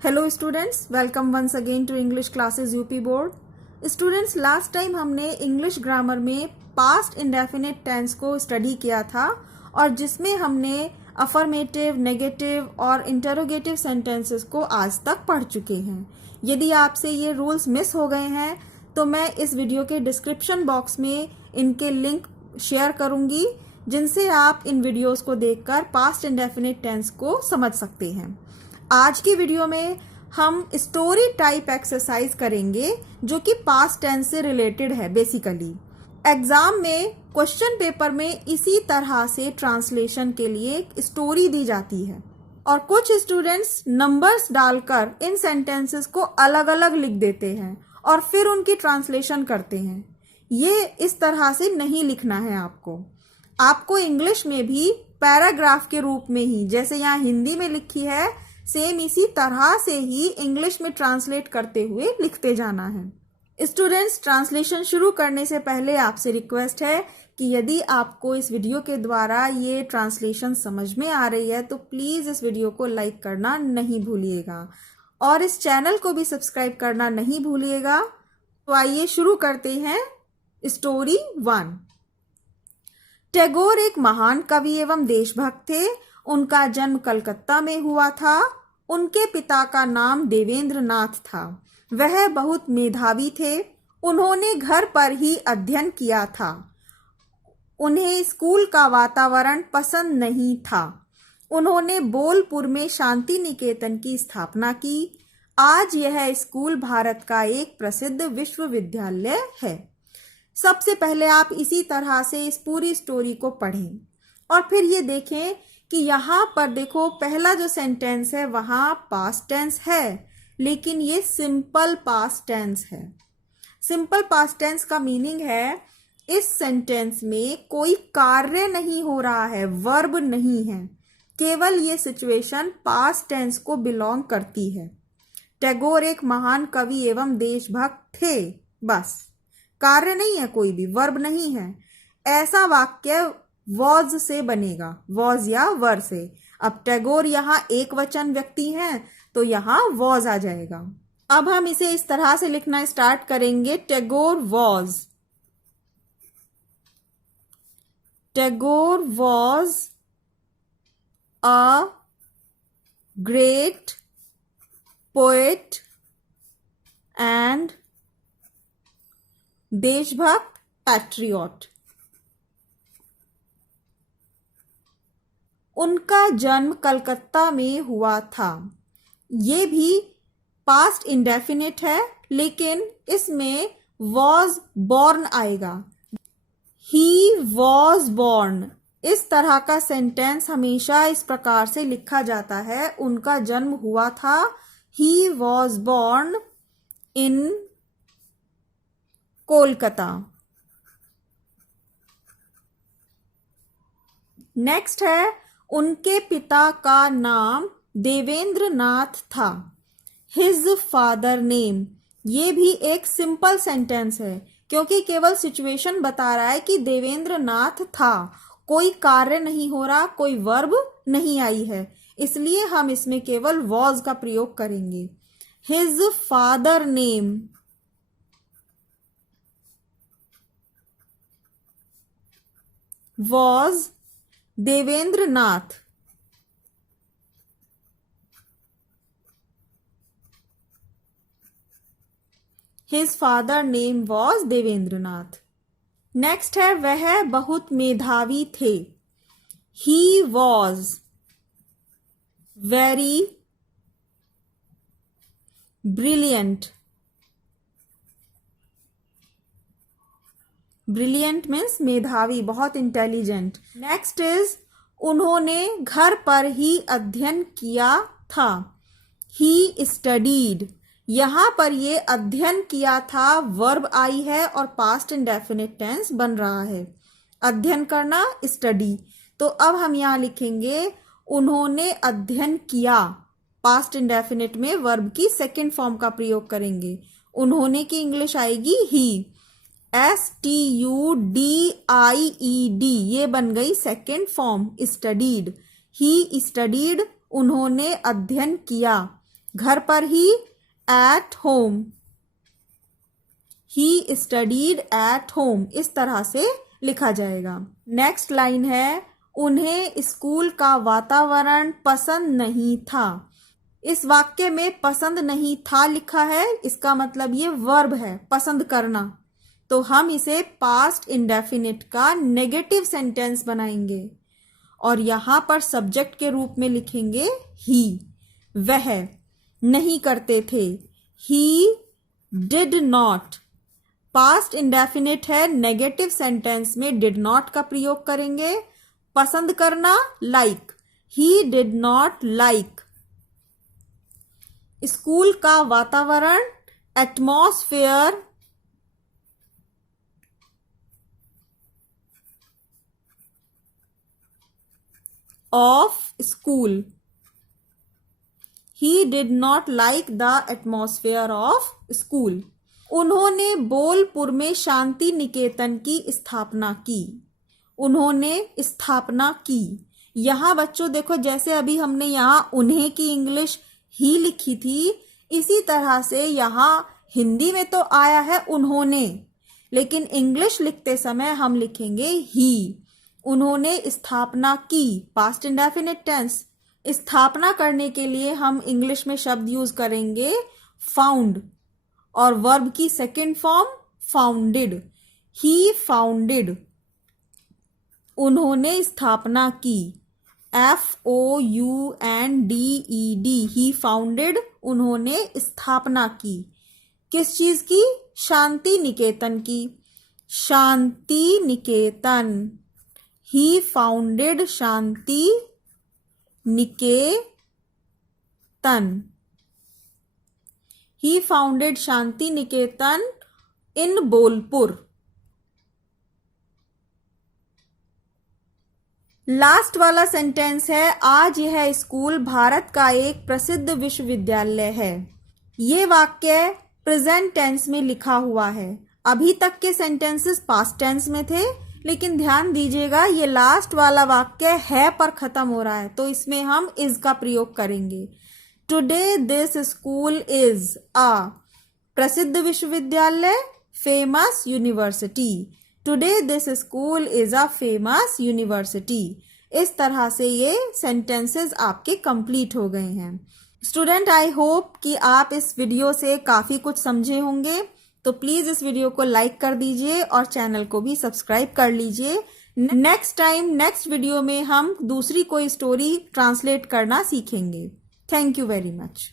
Hello students, welcome once again to English classes UP board. Students, last time हमने English grammar में past indefinite tense को study किया था और जिसमें हमने अफर्मेटिव, नेगेटिव और इंटरोगेटिव सेंटेंसेस को आज तक पढ़ चुके हैं। यदि आपसे ये रूल्स मिस हो गए हैं तो मैं इस वीडियो के डिस्क्रिप्शन बॉक्स में इनके लिंक शेयर करूंगी, जिनसे आप इन वीडियोस को देखकर पास्ट इंडेफिनिट टेंस को समझ सकते हैं। आज की वीडियो में हम स्टोरी टाइप एक्सरसाइज करेंगे जो कि पास्ट टेंस से रिलेटेड है। बेसिकली एग्जाम में क्वेश्चन पेपर में इसी तरह से ट्रांसलेशन के लिए एक स्टोरी दी जाती है और कुछ स्टूडेंट्स नंबर्स डालकर इन सेंटेंसेस को अलग अलग लिख देते हैं और फिर उनकी ट्रांसलेशन करते हैं। ये इस तरह से नहीं लिखना है। आपको इंग्लिश में भी पैराग्राफ के रूप में ही, जैसे यहाँ हिंदी में लिखी है, सेम इसी तरह से ही इंग्लिश में ट्रांसलेट करते हुए लिखते जाना है। स्टूडेंट्स, ट्रांसलेशन शुरू करने से पहले आपसे रिक्वेस्ट है कि यदि आपको इस वीडियो के द्वारा ये ट्रांसलेशन समझ में आ रही है तो प्लीज इस वीडियो को लाइक करना नहीं भूलिएगा और इस चैनल को भी सब्सक्राइब करना नहीं भूलिएगा। तो आइए शुरू करते हैं। स्टोरी 1। टैगोर एक महान कवि एवं देशभक्त थे। उनका जन्म कलकत्ता में हुआ था। उनके पिता का नाम देवेंद्र नाथ था। वह बहुत मेधावी थे। उन्होंने घर पर ही अध्ययन किया था। उन्हें स्कूल का वातावरण पसंद नहीं था। उन्होंने बोलपुर में शांति निकेतन की स्थापना की। आज यह स्कूल भारत का एक प्रसिद्ध विश्वविद्यालय है। सबसे पहले आप इसी तरह से इस पूरी स्टोरी को पढ़ें और फिर ये देखें कि यहाँ पर देखो, पहला जो सेंटेंस है वहाँ पास्ट टेंस है, लेकिन ये सिंपल पास्ट टेंस है। सिंपल पास्ट टेंस का मीनिंग है इस सेंटेंस में कोई कार्य नहीं हो रहा है, वर्ब नहीं है, केवल ये सिचुएशन पास्ट टेंस को बिलोंग करती है। टैगोर एक महान कवि एवं देशभक्त थे, बस। कार्य नहीं है, कोई भी वर्ब नहीं है। ऐसा वाक्य वॉज से बनेगा, वॉज या वर से। अब टैगोर यहाँ एक वचन व्यक्ति हैं तो यहाँ वॉज आ जाएगा। अब हम इसे इस तरह से लिखना स्टार्ट करेंगे। Tagore was a great poet and देशभक्त पैट्रियट। उनका जन्म कलकत्ता में हुआ था। ये भी पास्ट इंडेफिनिट है, लेकिन इसमें वॉज बॉर्न आएगा। He was born. इस तरह का सेंटेंस हमेशा इस प्रकार से लिखा जाता है। उनका जन्म हुआ था। He was born in Kolkata. Next है, उनके पिता का नाम देवेंद्र नाथ था। His father name. ये भी एक सिंपल सेंटेंस है क्योंकि केवल सिचुएशन बता रहा है कि देवेंद्र नाथ था। कोई कार्य नहीं हो रहा, कोई वर्ब नहीं आई है, इसलिए हम इसमें केवल वॉज का प्रयोग करेंगे। His father name was Devendra Nath. His father name was Devendranath. Next है, वह बहुत मेधावी थे। He was very brilliant। Brilliant means मेधावी, बहुत इंटेलिजेंट। नेक्स्ट इज, उन्होंने घर पर ही अध्ययन किया था। He studied. यहां पर ये अध्ययन किया था वर्ब आई है और पास्ट इंडेफिनिट टेंस बन रहा है। अध्ययन करना, स्टडी। तो अब हम यहां लिखेंगे उन्होंने अध्ययन किया। पास्ट इंडेफिनिट में वर्ब की सेकंड फॉर्म का प्रयोग करेंगे। उन्होंने की इंग्लिश आएगी ही। STUDIED, ये बन गई second form, studied. He studied, उन्होंने अध्ययन किया। घर पर ही, at home. He studied at home, इस तरह से लिखा जाएगा। नेक्स्ट लाइन है, उन्हें स्कूल का वातावरण पसंद नहीं था। इस वाक्य में पसंद नहीं था लिखा है, इसका मतलब ये वर्ब है, पसंद करना। तो हम इसे पास्ट इंडेफिनिट का नेगेटिव सेंटेंस बनाएंगे और यहां पर सब्जेक्ट के रूप में लिखेंगे ही। वह नहीं करते थे, he did not. Past indefinite है, नेगेटिव सेंटेंस में डिड नॉट का प्रयोग करेंगे। पसंद करना, like, he did not like. School का वातावरण, atmosphere of school, he did not like the atmosphere of school. उन्होंने बोलपुर में शांति निकेतन की स्थापना की। उन्होंने स्थापना की। यहां बच्चों देखो, जैसे अभी हमने यहां उन्हें की इंग्लिश ही लिखी थी, इसी तरह से यहां हिंदी में तो आया है उन्होंने, लेकिन इंग्लिश लिखते समय हम लिखेंगे ही। उन्होंने स्थापना की, पास्ट इंडेफिनिट टेंस। स्थापना करने के लिए हम इंग्लिश में शब्द यूज करेंगे फाउंड, और वर्ब की सेकंड फॉर्म फाउंडेड। ही फाउंडेड, उन्होंने स्थापना की, FOUNDED, ही फाउंडेड, उन्होंने स्थापना की। किस चीज की? शांति निकेतन की। शांति निकेतन, ही फाउंडेड शांति निकेतन। ही फाउंडेड शांति निकेतन इन बोलपुर। लास्ट वाला सेंटेंस है, आज यह स्कूल भारत का एक प्रसिद्ध विश्वविद्यालय है। ये वाक्य प्रेजेंट टेंस में लिखा हुआ है। अभी तक के सेंटेंसेस पास्ट टेंस में थे, लेकिन ध्यान दीजिएगा ये लास्ट वाला वाक्य है पर खत्म हो रहा है, तो इसमें हम इज का प्रयोग करेंगे। Today this school is a प्रसिद्ध विश्वविद्यालय, famous university. Today this school is a famous university. इस तरह से ये सेंटेंसेस आपके कंप्लीट हो गए हैं। स्टूडेंट, आई होप कि आप इस वीडियो से काफ़ी कुछ समझे होंगे, तो प्लीज़ इस वीडियो को लाइक कर दीजिए और चैनल को भी सब्सक्राइब कर लीजिए। नेक्स्ट टाइम नेक्स्ट वीडियो में हम दूसरी कोई स्टोरी ट्रांसलेट करना सीखेंगे। Thank you very much.